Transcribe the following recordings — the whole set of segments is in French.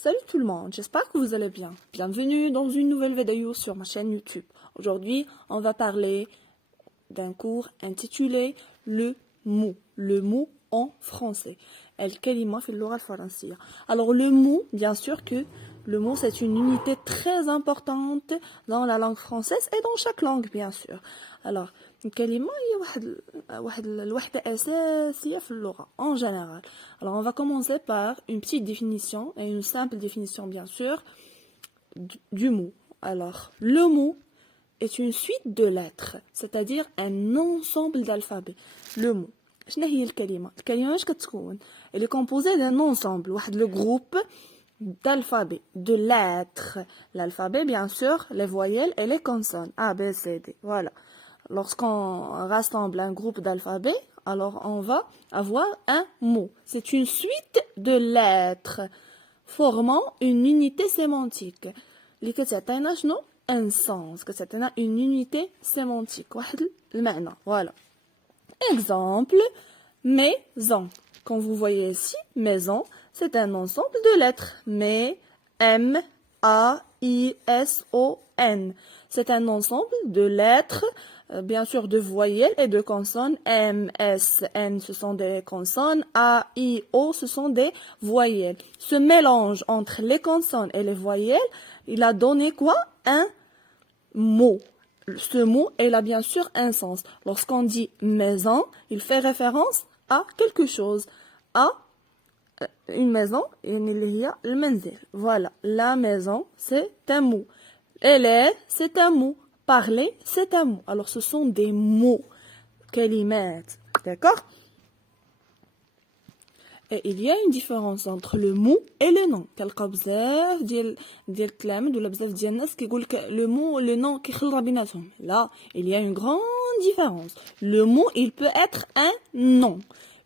Salut tout le monde, j'espère que vous allez bien. Bienvenue dans une nouvelle vidéo sur ma chaîne YouTube. Aujourd'hui, on va parler d'un cours intitulé le mot en français. الكلمة في اللغة الفرنسية. Alors le mot, bien sûr que le mot c'est une unité très importante dans la langue française et dans chaque langue bien sûr. Alors الكلمة هي واحد الوحدة أساسية في اللغة en général. Alors on va commencer par une petite définition et une simple définition bien sûr du mot. Alors le mot est une suite de lettres, c'est-à-dire un ensemble d'alphabets. Le mot. شنو هي الكلمة؟ الكلمة واش كتكون؟ Elle est composée d'un ensemble, le groupe d'alphabets, de lettres. L'alphabet, bien sûr, les voyelles et les consonnes. A, B, C, D. Voilà. Lorsqu'on rassemble un groupe d'alphabets, alors on va avoir un mot. C'est une suite de lettres formant une unité sémantique. اللي كتعطينا شنو؟ un sens, كتعطينا une unité sémantique. واحد المعنى. Voilà. Exemple, maison. Quand vous voyez ici, maison, c'est un ensemble de lettres. M-A-I-S-O-N. C'est un ensemble de lettres, bien sûr de voyelles et de consonnes. M, S, N, ce sont des consonnes. A, I, O, ce sont des voyelles. Ce mélange entre les consonnes et les voyelles, il a donné quoi? Un mot. Ce mot, il a bien sûr un sens. Lorsqu'on dit maison, il fait référence à quelque chose. À une maison, voilà, la maison, c'est un mot. Élève, c'est un mot. Parler, c'est un mot. Alors, ce sont des mots. Kalimat. D'accord? Et il y a une différence entre le mot et le nom. كنلقاو بزاف ديال التلاميذ ولا بزاف ديال الناس كيقول لك le mot le nom كيخلط بيناتهم. Là, il y a une grande différence. Le mot, il peut être un nom.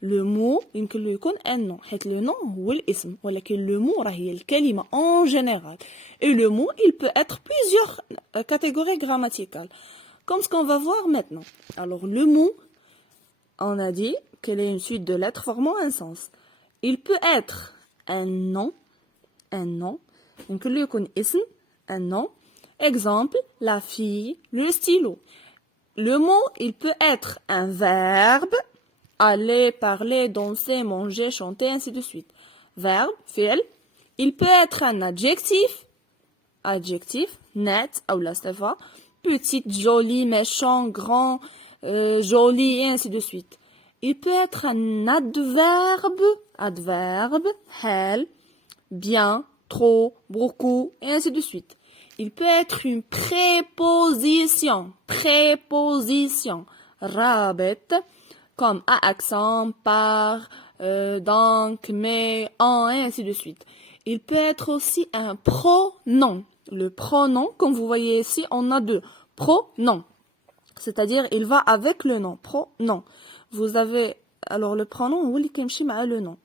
Le mot يمكن له يكون un nom. حيت le nom هو الاسم ولكن le mot راه هي الكلمة en général. Et le mot, il peut être plusieurs catégories grammaticales. Comme ce qu'on va voir maintenant. Alors le mot, on a dit qu'elle est une suite de lettres formant un sens. Il peut être un nom, يمكن له يكون اسم, un nom. Exemple, la fille, le stylo. Le mot, il peut être un verbe, aller, parler, danser, manger, chanter, ainsi de suite. Verbe, fi'l. Il peut être un adjectif, net, ou la stefa, petite, jolie, méchant, grand, joli, et ainsi de suite. Il peut être un adverbe, hal, bien, trop, beaucoup, et ainsi de suite. Il peut être une préposition, rabet, comme à accent, par, donc, mais, en, et ainsi de suite. Il peut être aussi un pronom. Le pronom, comme vous voyez ici, on a deux pronoms. C'est-à-dire, il va avec le nom, pronom. Vous avez, alors le pronom, ou le nom.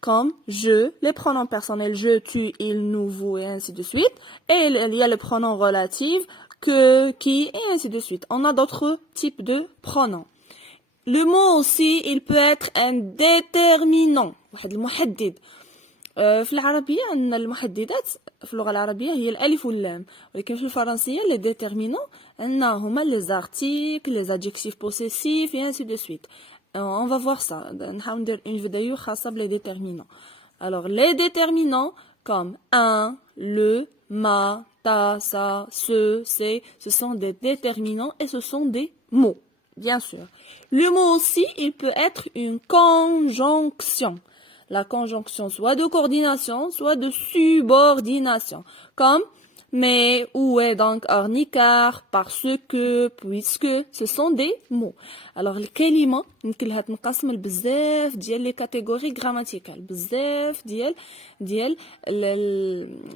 Comme je, les pronoms personnels, je, tu, il, nous, vous, et ainsi de suite. Et il y a le pronom relatif, que, qui, et ainsi de suite. On a d'autres types de pronoms. Le mot aussi, il peut être un déterminant. المحدد. في العربية أن المحددات في اللغة العربية هي الألف واللام. ولكن في الفرنسية les déterminants هما les articles, les adjectifs possessifs et ainsi de suite. On va voir ça. نحاول ندير une vidéo خاصة بلي déterminants. Alors les déterminants comme un, le, ma, ta, sa, ce sont des déterminants et ce sont des mots, bien sûr. Le mot aussi, il peut être une conjonction. La conjonction soit de coordination, soit de subordination. Comme mais, où est donc, hormis car, parce que, puisque, ce sont des mots. Alors, الكلمة يمكن لها تنقسم لبزاف ديال les catégories grammaticales. بزاف ديال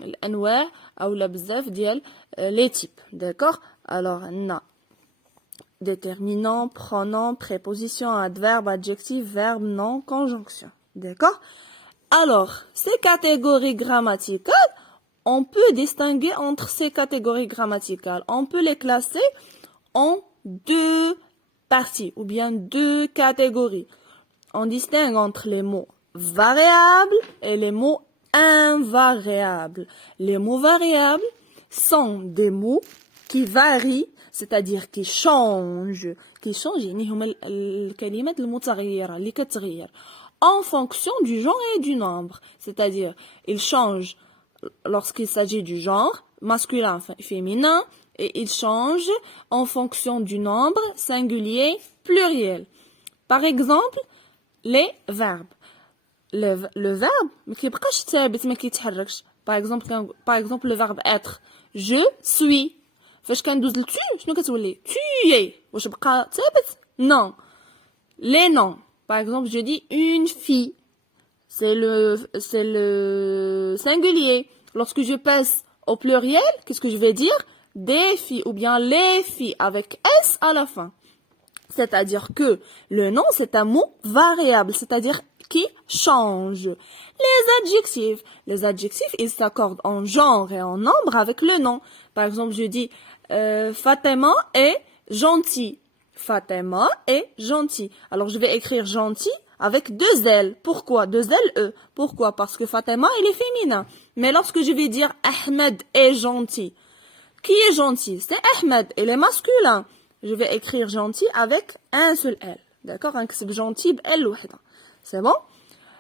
الأنواع أو لا بزاف ديال les types. D'accord? Alors, on a déterminant, pronom, préposition, adverbe, adjectif, verbe, nom, conjonction. D'accord? Alors, ces catégories grammaticales, on peut distinguer entre ces catégories grammaticales. On peut les classer en deux parties ou bien deux catégories. On distingue entre les mots variables et les mots invariables. Les mots variables sont des mots qui varient, c'est-à-dire qui changent. يعني هما الكلمات المتغيرة اللي كتغير en fonction du genre et du nombre. C'est-à-dire, ils changent lorsqu'il s'agit du genre, masculin, féminin, et ils changent en fonction du nombre, singulier, pluriel. Par exemple, les verbes. Le verbe, ما كيبقاش ثابت ما كيتحركش. Par exemple, le verbe être. Je suis. فاش كندوز ل tu, شنو كتولي؟ Tu es. واش بقى ثابت؟ Non. Les noms. Par exemple, je dis une fille. C'est le singulier. Lorsque je passe au pluriel, qu'est-ce que je vais dire? Des filles ou bien les filles avec S à la fin. C'est-à-dire que le nom, c'est un mot variable, c'est-à-dire qui change. Les adjectifs, ils s'accordent en genre et en nombre avec le nom. Par exemple, je dis Fatima est gentil. Fatima est gentil. Alors, je vais écrire gentil avec deux L. Pourquoi? Deux L, E. Pourquoi? Parce que Fatima, il est féminin. Mais lorsque je vais dire Ahmed est gentil, qui est gentil? C'est Ahmed, il est masculin. Je vais écrire gentil avec un seul L. D'accord? Un gentil, L وحدة. C'est bon?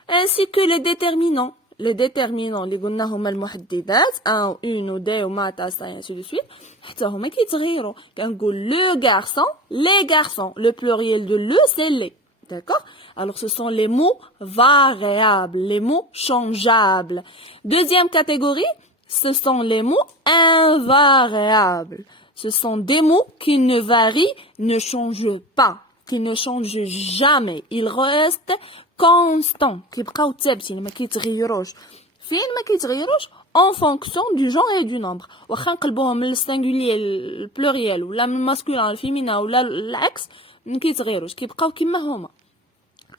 Ainsi que les déterminants. Les déterminants, اللي قلنا هما المحددات, un ou une ou des ou ma, ta, ça, et ainsi de suite. حتى هما كيتغيروا. كنقول le garçon, les garçons. Le pluriel de le, c'est les. D'accord? Alors, ce sont les mots variables, les mots changeables. Deuxième catégorie, ce sont les mots invariables. Ce sont des mots qui ne varient, ne changent pas, qui ne changent jamais. Ils restent constants. كيبقاو ثابتين ما كيتغيروش. فين ما كيتغيروش en fonction du genre et du nombre. واخا نقلبوهم من السينغولير البلوريال ولا من الماسكولين الفيمينا ولا العكس ما كيتغيروش كيبقاو كيما هما.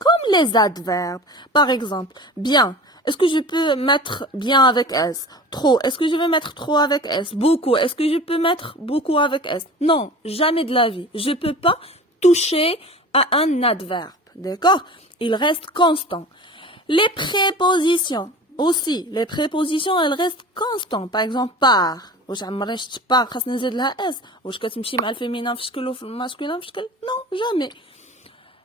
Comme les adverbes. Par exemple, bien. Est-ce que je peux mettre bien avec S? Trop. Est-ce que je vais mettre trop avec S? Beaucoup. Est-ce que je peux mettre beaucoup avec S? Non, jamais de la vie. Je peux pas toucher à un adverbe. D'accord? Il reste constant. Les prépositions. Aussi, les prépositions, elles restent constantes. Par exemple, par. واش عمري شفت par خاصنا نزيد لها S؟ واش كتمشي مع الفيمينين في شكل وفي الماسكولين في شكل؟ Non, jamais.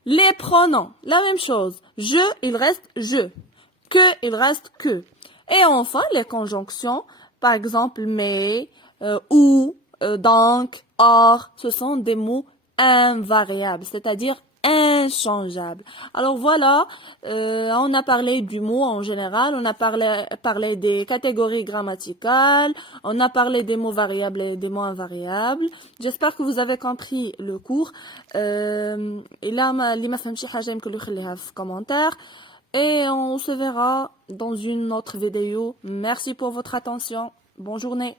Les pronoms, la même chose. Je, il reste je. Que, il reste que. Et enfin, les conjonctions, par exemple, mais, ou, donc, or, ce sont des mots invariables, c'est-à-dire inchangeables. Alors voilà, on a parlé du mot en général, on a parlé des catégories grammaticales, on a parlé des mots variables et des mots invariables. J'espère que vous avez compris le cours. Et là, اللي ما فهمش حاجة يمكن له يخليها في commentaire. Et on se verra dans une autre vidéo. Merci pour votre attention. Bonne journée.